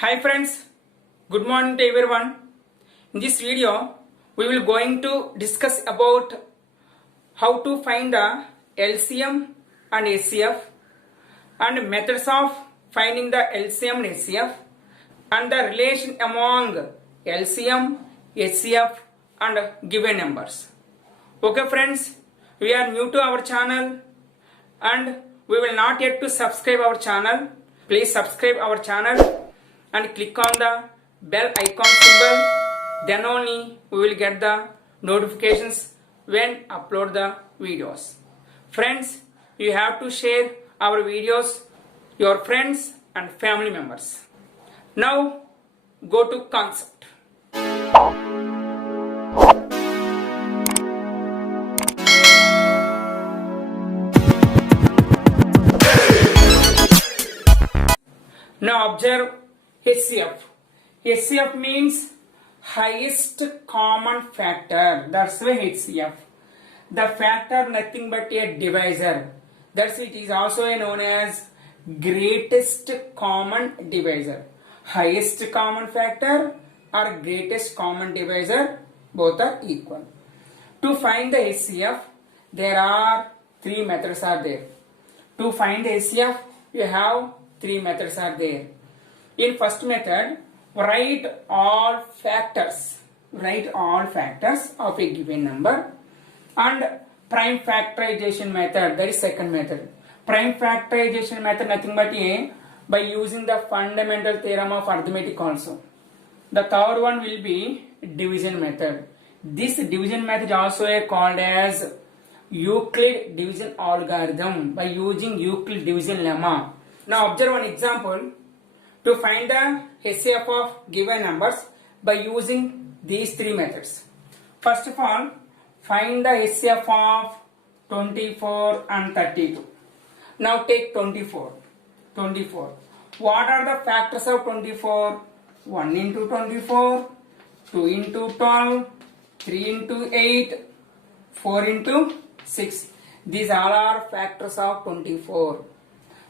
Hi friends, good morning to everyone. In this video, we will going to discuss about how to find the LCM and HCF and methods of finding the LCM and HCF and the relation among LCM, HCF and given numbers. Okay friends, we are new to our channel and we will not yet to subscribe our channel. Please subscribe our channel and click on the bell icon symbol, then only we will get the notifications when upload the videos. Friends, you have to share our videos your friends and family members. Now go to concept. Now observe HCF. HCF means highest common factor. That's why HCF. The factor nothing but a divisor. That's it is also known as greatest common divisor. Highest common factor or greatest common divisor, both are equal. To find the HCF, there are three methods are there. To find the HCF, you have three methods are there. In first method, write all factors of a given number, and prime factorization method, that is second method. Prime factorization method nothing but a by using the fundamental theorem of arithmetic also. The third one will be division method. This division method is also called as Euclid division algorithm by using Euclid division lemma. Now observe one example to find the HCF of given numbers by using these three methods. First of all, find the HCF of 24 and 32. Now take 24. What are the factors of 24? 1 into 24, 2 into 12, 3 into 8, 4 into 6. These all are factors of 24.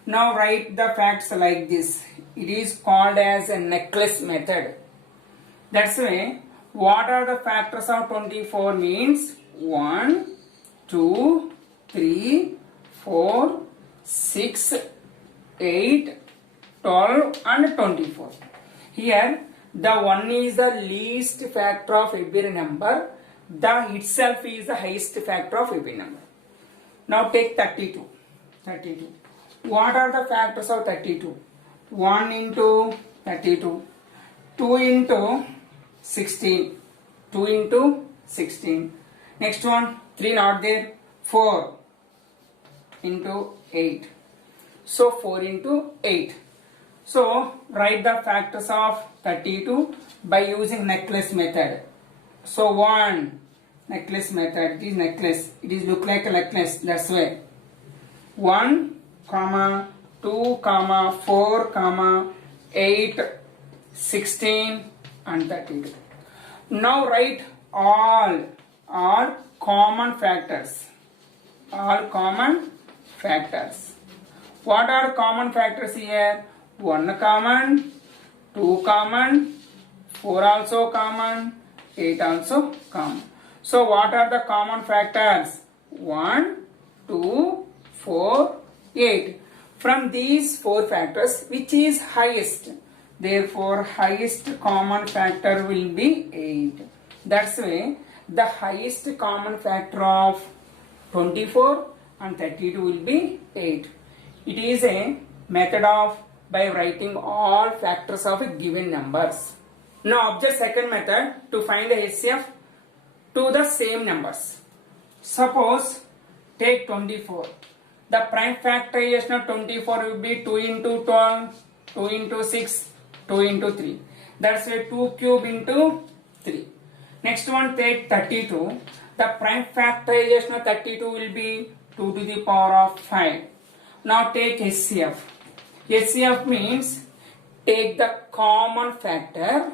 Now write the facts like this. It is called as a necklace method. That's why what are the factors of 24 means 1, 2, 3, 4, 6, 8, 12 and 24. Here the 1 is the least factor of every number. The itself is the highest factor of every number. Now take 32. What are the factors of 32? 1 into 32, 2 into 16, 2 into 16. Next one, 3 not there, 4 into 8. So 4 into 8. So write the factors of 32 by using necklace method. So 1, necklace method, it is necklace. It is look like a necklace, that's why. 1, 2, 4, 8, 16 and 32. Now write all common factors. All common factors. What are common factors here? 1 common, 2 common, 4 also common, 8 also common. So what are the common factors? 1, 2, 4, 8. From these four factors, which is highest? Therefore, highest common factor will be 8. That's why the highest common factor of 24 and 32 will be 8. It is a method of by writing all factors of a given numbers. Now observe second method to find the HCF to the same numbers. Suppose take 24. The prime factorization of 24 will be 2 into 12, 2 into 6, 2 into 3. That's why 2 cube into 3. Next one take 32. The prime factorization of 32 will be 2 to the power of 5. Now take HCF. HCF means take the common factor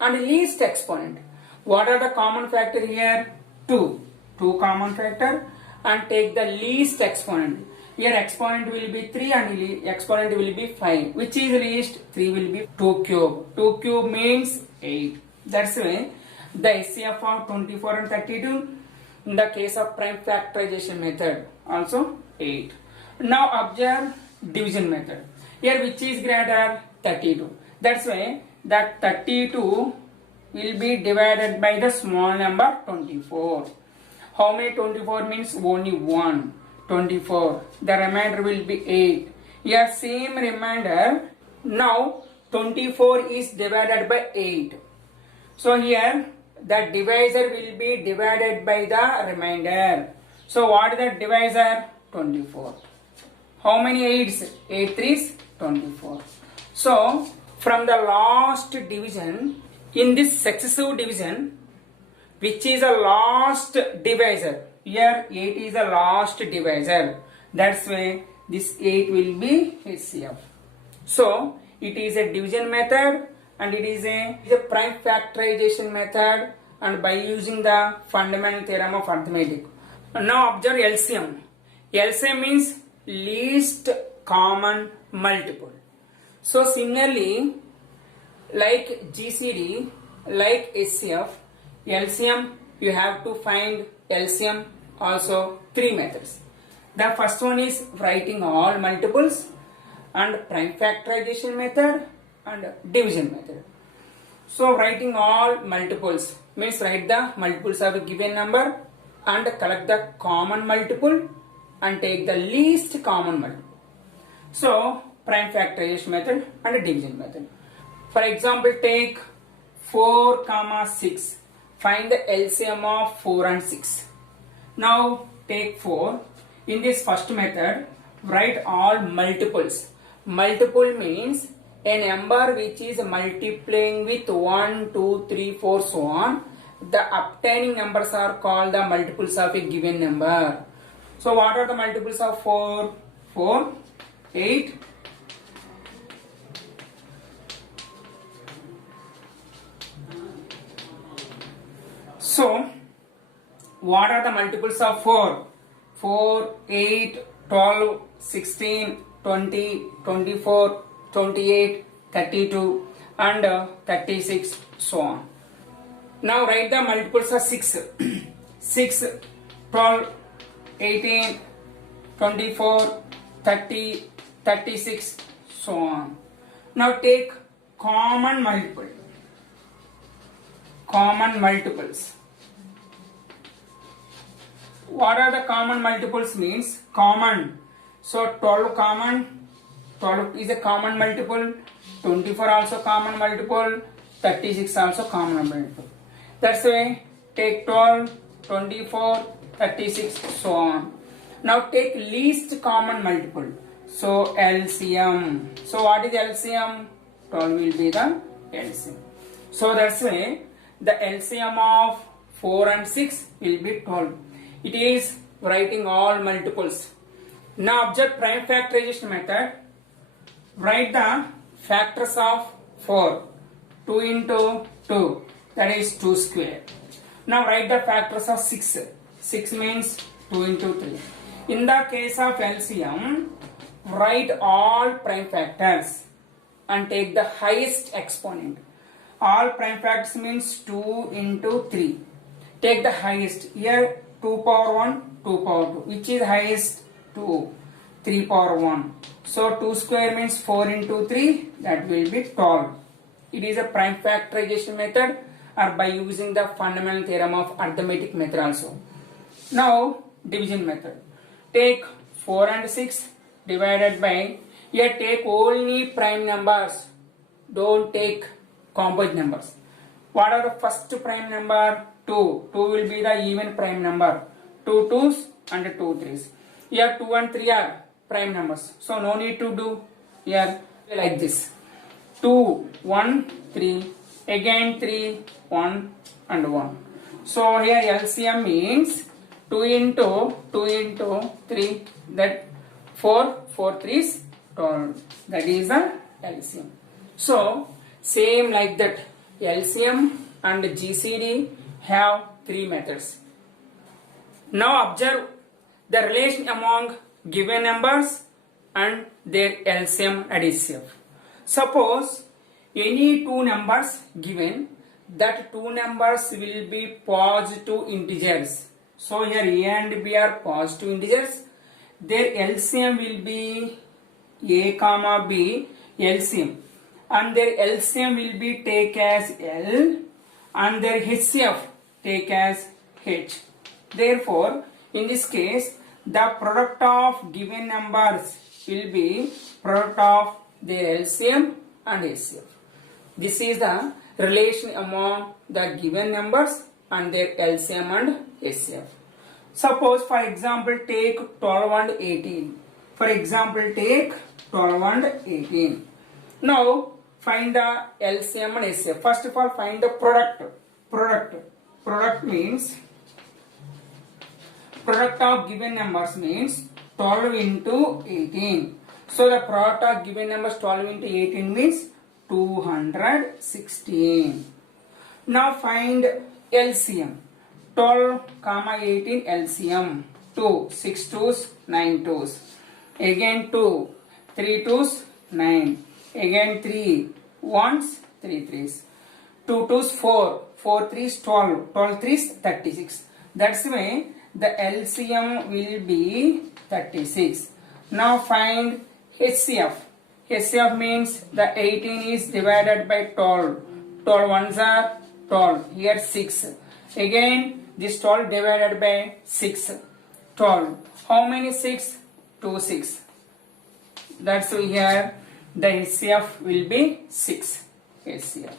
and least exponent. What are the common factor here? 2. 2 common factor and take the least exponent. Here exponent will be 3 and exponent will be 5. Which is least? 3 will be 2 cube. 2 cube means 8. That's why the HCF of 24 and 32 in the case of prime factorization method also 8. Now observe division method. Here which is greater? 32. That's why that 32 will be divided by the small number 24. How many 24 means? Only 1. 24. The remainder will be 8. Here same remainder. Now 24 is divided by 8. So here the divisor will be divided by the remainder. So what is the divisor? 24. How many 8s? 8 3s 24. So from the last division, in this successive division, which is a last divisor? Here 8 is the last divisor. That's why this 8 will be HCF. So it is a division method and it is a prime factorization method, and by using the fundamental theorem of arithmetic. Now observe LCM. LCM means least common multiple. So similarly, like GCD, like HCF, LCM, you have to find LCM also 3 methods. The first one is writing all multiples, and prime factorization method and division method. So writing all multiples means write the multiples of a given number and collect the common multiple and take the least common multiple. So prime factorization method and division method. For example, take 4, 6. Find the LCM of 4 and 6. Now take 4. In this first method, write all multiples. Multiple means a number which is multiplying with 1, 2, 3, 4, so on. The obtaining numbers are called the multiples of a given number. So what are the multiples of 4? 4, 8, so what are the multiples of 4? 4, 8, 12, 16, 20, 24, 28, 32 and 36, so on. Now write the multiples of 6. 6, 12, 18, 24, 30, 36, so on. Now take common multiple. Common multiples. What are the common multiples means? Common. So 12 common. 12 is a common multiple. 24 also common multiple. 36 also common multiple. That's why take 12, 24, 36, so on. Now take least common multiple. So LCM. So what is LCM? 12 will be the LCM. So that's why the LCM of 4 and 6 will be 12. It is writing all multiples. Now observe prime factorization method. Write the factors of 4. 2 into 2, that is 2 square. Now write the factors of 6. 6 means 2 into 3. In the case of LCM, write all prime factors and take the highest exponent. All prime factors means 2 into 3. Take the highest. Here 2 power 1, 2 power 2. Which is highest? 2. 3 power 1. So 2 square means 4 into 3. That will be 12. It is a prime factorization method, or by using the fundamental theorem of arithmetic method also. Now division method. Take 4 and 6 divided by, here take only prime numbers. Don't take composite numbers. What are the first prime number? 2. 2 will be the even prime number. 2 2s and 2 3s. Here 2 and 3 are prime numbers. So no need to do here like this. 2, 1, 3, again 3, 1 and 1. So here LCM means 2 into 3, that 4, 4 3s 12. That is the LCM. So same like that, LCM and GCD have 3 methods. Now observe the relation among given numbers and their LCM and HCF. Suppose any two numbers given, that two numbers will be positive integers. So here A and B are positive integers. Their LCM will be A comma B LCM, and their LCM will be take as L and their HCF take as H. Therefore, in this case, the product of given numbers will be product of their LCM and HCF. This is the relation among the given numbers and their LCM and HCF. Suppose, for example, take 12 and 18. For example, take 12 and 18. Now, find the LCM and HCF. First of all, find the product. Product means, product of given numbers means 12 into 18. So, the product of given numbers 12 into 18 means 216. Now, find LCM. 12 comma 18 LCM. 2, 6 twos, 9 twos. Again 2, 3 twos, 9. Again 3 ones, 3 threes. 2 twos, 4. 4 threes, 12. 12 threes, 36. That's why the LCM will be 36. Now find HCF. HCF means the 18 is divided by 12. 12 ones are 12. Here 6. Again this 12 divided by 6. 12. How many 6? 2 6. That's why here the HCF will be 6. HCF.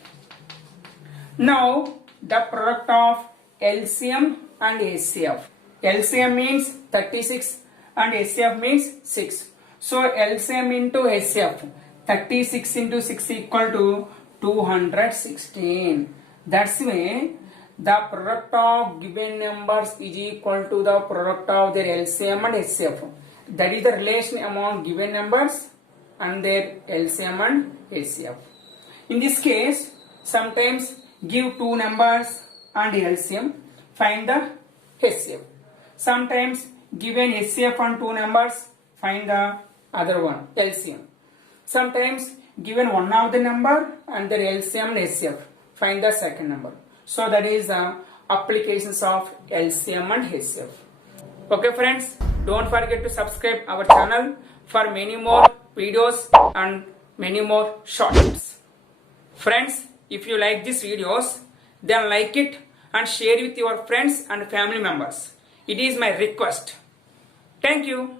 Now the product of LCM and HCF. LCM means 36 and HCF means 6. So LCM into HCF, 36 into 6 equal to 216. That's why the product of given numbers is equal to the product of their LCM and HCF. That is the relation among given numbers and their LCM and HCF. In this case, sometimes give two numbers and LCM, find the HCF. Sometimes given HCF and two numbers, find the other one, LCM. Sometimes given one of the number and their LCM and HCF, find the second number. So that is the applications of LCM and HCF. Okay friends, don't forget to subscribe our channel for many more videos and many more shorts. Friends, if you like these videos, then like it and share with your friends and family members. It is my request. Thank you.